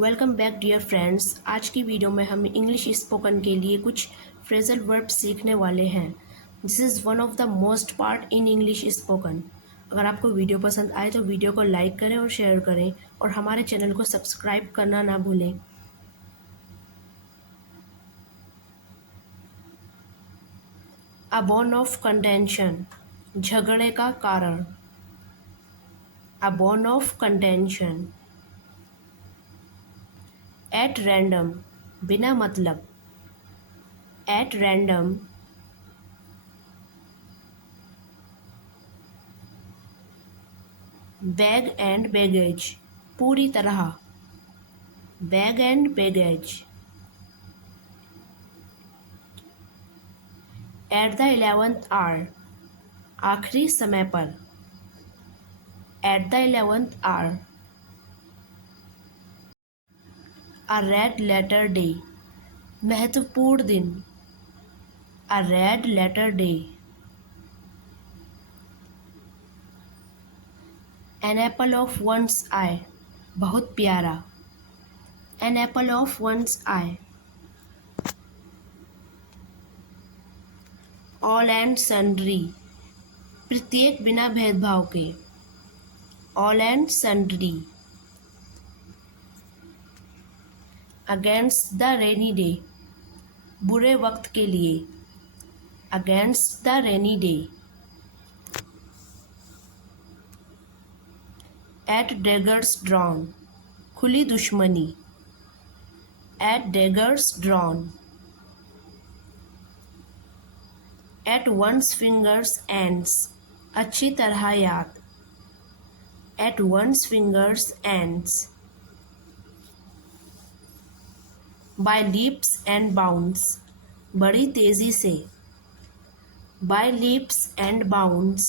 Welcome back dear friends. आज की video में हम इंग्लिश स्पोकन के लिए कुछ फ्रेजल वर्ब सीखने वाले हैं। This is one of the most part in English spoken. अगर आपको वीडियो पसंद आए तो वीडियो को लाइक करें और शेयर करें और हमारे चैनल को सब्सक्राइब करना ना भूलें। अ बोन ऑफ कंटेंशन, झगड़े का कारण। A bone of contention. At random, बिना मतलब। At random. Bag and baggage, पूरी तरह। Bag and baggage. At the 11th hour, आखिरी समय पर। At the 11th hour. A red letter day, महत्वपूर्ण दिन। A red letter day. An apple of one's eye, बहुत प्यारा। An apple of one's eye. All and sundry, प्रत्येक बिना भेदभाव के। All and sundry. Against the rainy day, बुरे वक्त के लिए। Against the rainy day. At daggers drawn, खुली दुश्मनी। At daggers drawn. At one's fingers ends, अच्छी तरह याद। At one's fingers ends. By leaps and bounds, बड़ी तेजी से। By leaps and bounds.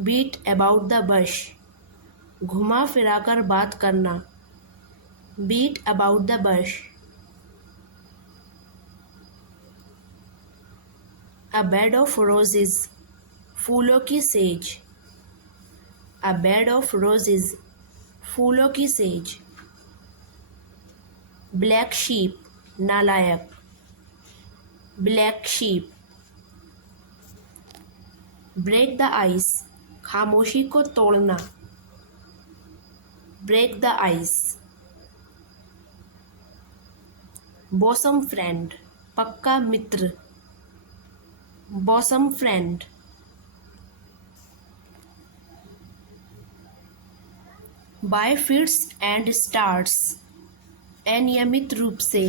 Beat about the bush, घुमा फिराकर बात करना। Beat about the bush. A bed of roses, फूलों की सेज। अ बेड ऑफ रोजेज, फूलों की सेज। ब्लैक शीप, नालायक। Black sheep. Break the ice, खामोशी को तोड़ना। Break the ice. Bosom friend, पक्का मित्र। Bosom friend. By fits and starts, अनियमित रूप से।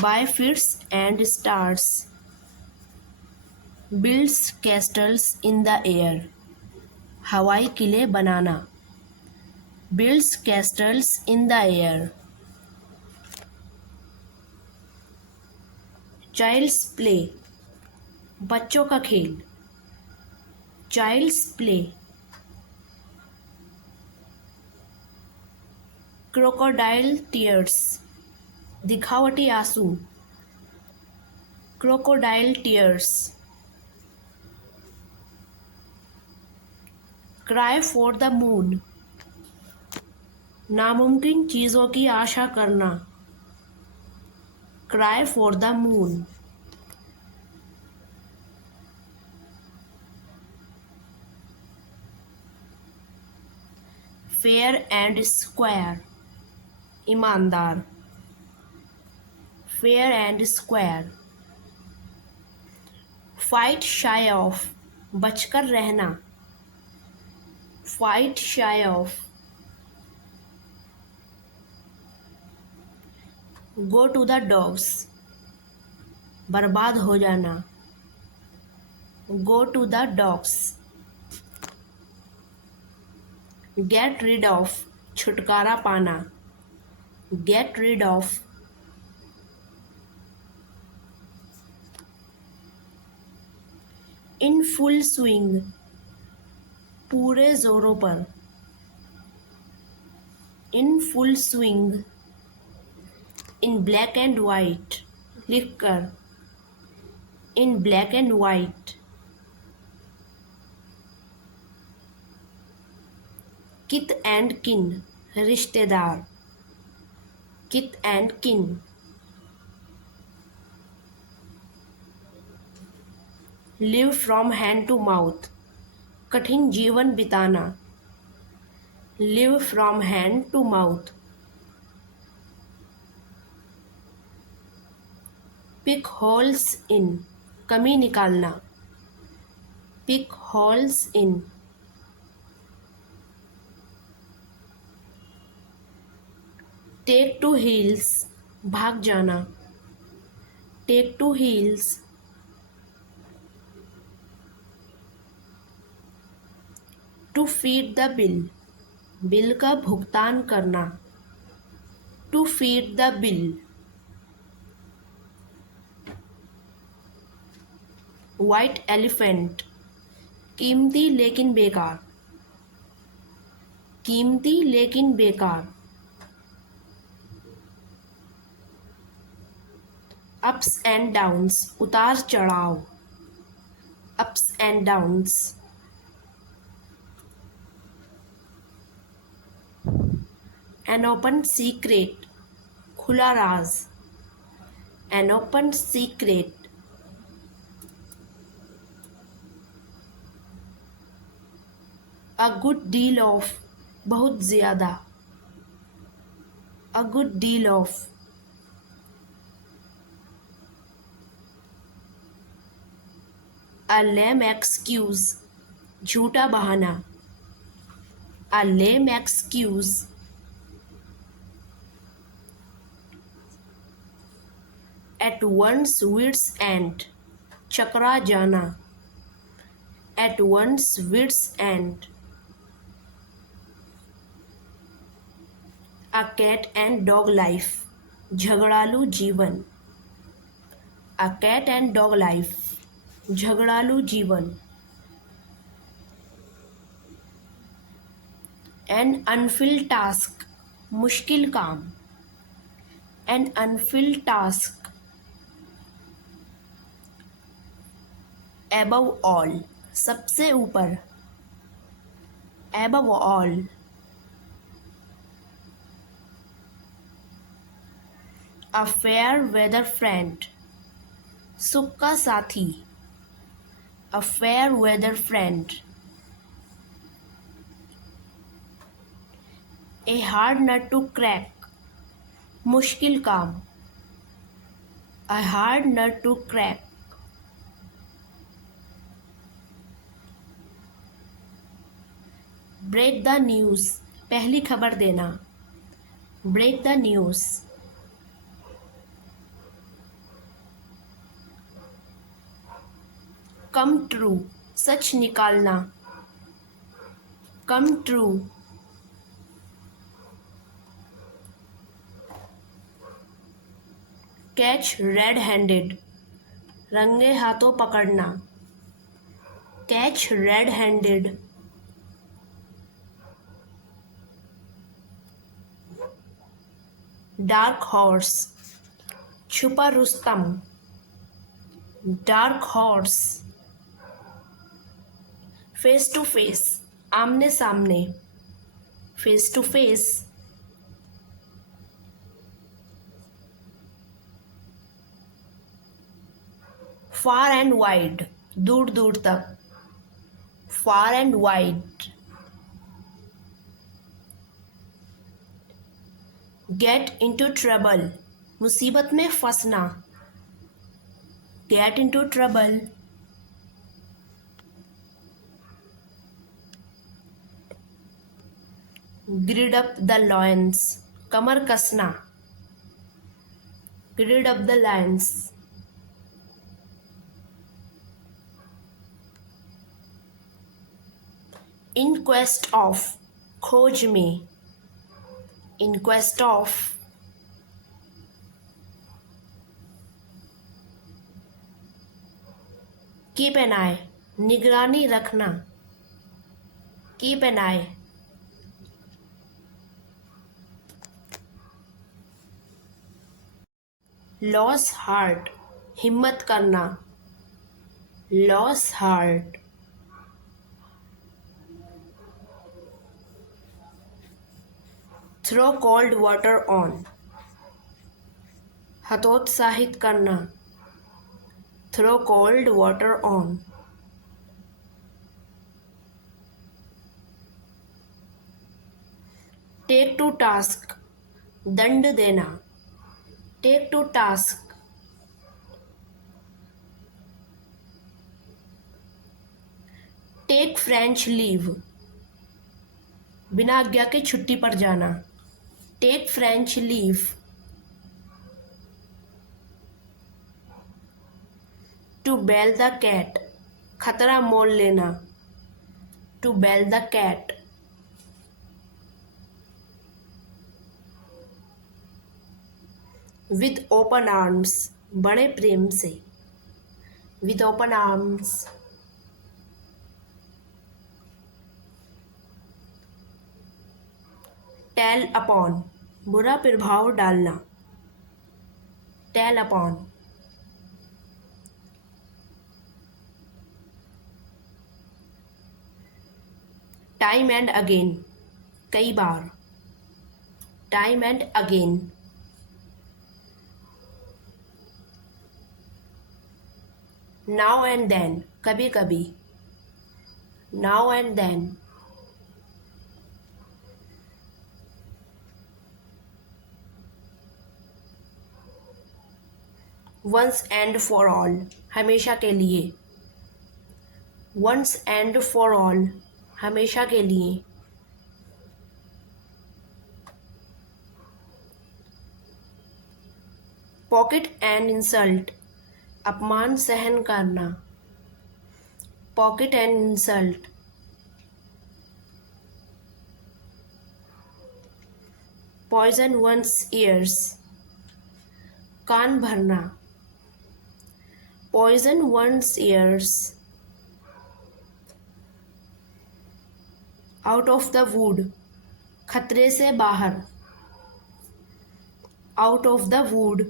By fits and starts. Builds castles in the air, हवाई किले बनाना। Builds castles in the air. Child's play, बच्चों का खेल। Child's play. क्रोकोडाइल टीयर्स, दिखावटी आंसू। Crocodile tears. Cry for the moon, नामुमकिन चीज़ों की आशा करना। Cry for the moon. Fair and square, ईमानदार। Fair and square. Fight shy of, बचकर रहना। Fight shy of. Go to the dogs, बर्बाद हो जाना। Go to the dogs. Get rid of, छुटकारा पाना। Get rid of. In full swing, पूरे जोरों पर। In full swing. In black and white, लिखकर। In black and white. Kith and kin, रिश्तेदार, kith and kin. Live from hand to mouth, कठिन जीवन बिताना, live from hand to mouth. Pick holes in, कमी निकालना, pick holes in. Take to heels, भाग जाना, take to heels. To feed the bill, bill का भुगतान करना, to feed the bill. White elephant, कीमती लेकिन बेकार, कीमती लेकिन बेकार। अप्स एंड डाउन्स, उतार चढ़ाव, ups and downs. An open secret, खुला राज, an open secret. A good deal of, बहुत ज़्यादा, a good deal of. A lame excuse, झूठा बहाना, a lame excuse. At one's wits end, चकरा जाना, at one's wits end. A cat and dog life, झगड़ालू जीवन, a cat and dog life, झगड़ालू जीवन। एन अनफिल्ड टास्क, मुश्किल काम, an unfilled task. Above all, सबसे ऊपर, above all. A fair weather friend, सुख का साथी, a fair weather friend. A hard nut to crack, मुश्किल काम, a hard nut to crack. Break the news, पहली खबर देना, break the news. Come true, सच निकालना, come true. Catch red handed, रंगे हाथों पकड़ना, catch red handed. Dark horse, छुपा रुस्तम, dark horse. Face to face, आमने सामने, face to face. Far and wide, दूर दूर तक, far and wide. Get into trouble, मुसीबत में फंसना, get into trouble. Gird up the loins, कमर कसना, gird up the loins. In quest of, खोज में, in quest of. Keep an eye, निगरानी रखना, keep an eye. Lose heart, हिम्मत करना, lose heart. Throw cold water on, हतोत्साहित करना, throw cold water on. Take to task, दंड देना, take to task. Take French leave, बिना आज्ञा के छुट्टी पर जाना, take French leave. To bell the cat, खतरा मोल लेना, to bell the cat. With open arms, बड़े प्रेम से, with open arms. Tell upon, बुरा प्रभाव डालना, tell upon. Time and again, कई बार, time and again. Now and then, कभी कभी, now and then. Once and for all, हमेशा के लिए, वंस एंड फॉर ऑल, हमेशा के लिए। पॉकेट एंड इंसल्ट, अपमान सहन करना, pocket and insult. Poison one's ears, कान भरना, poison one's ears. Out of the wood, खतरे से बाहर, out of the wood.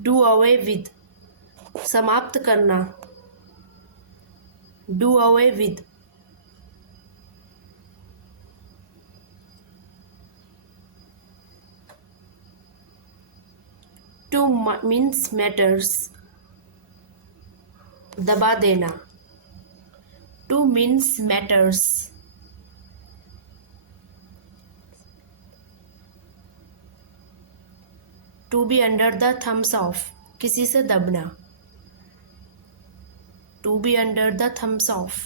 Do away with, समाप्त करना, do away with. To mince matters, दबा देना, to mince matters. To be under the thumbs of, किसी से दबना, to be under the thumbs of.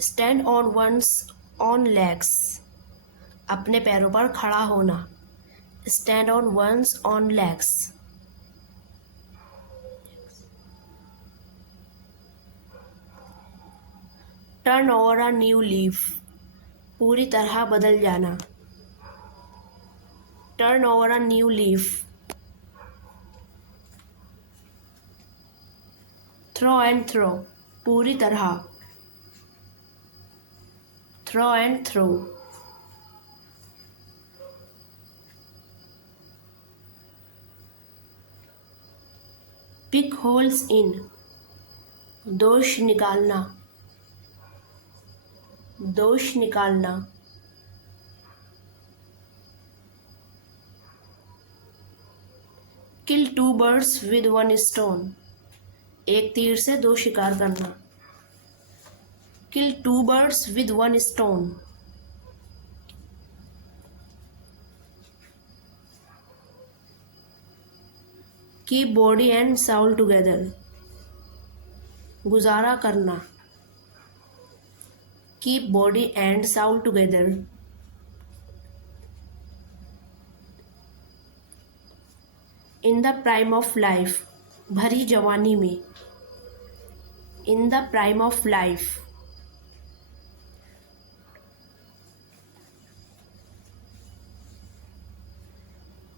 Stand on one's own legs, अपने पैरों पर खड़ा होना, stand on one's own legs. Turn over a new leaf, पूरी तरह बदल जाना, turn over a new leaf. Through and through, पूरी तरह, through and through. Pick holes in, दोष निकालना, दोष निकालना। Kill two birds with one stone, एक तीर से दो शिकार करना, kill two birds with one stone. Keep body and soul together, गुजारा करना, keep body and soul together. In the prime of life, भरी जवानी में, इन the prime of life.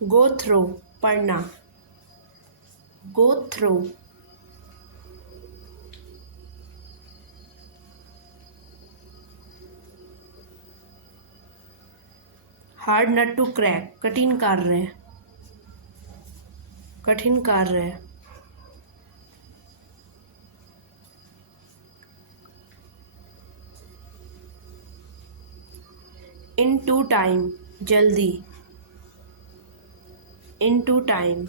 Go through, पढ़ना, go through. Hard nut to crack, कठिन कार्य, कठिन कार्य। इन टू टाइम, जल्दी। In to time.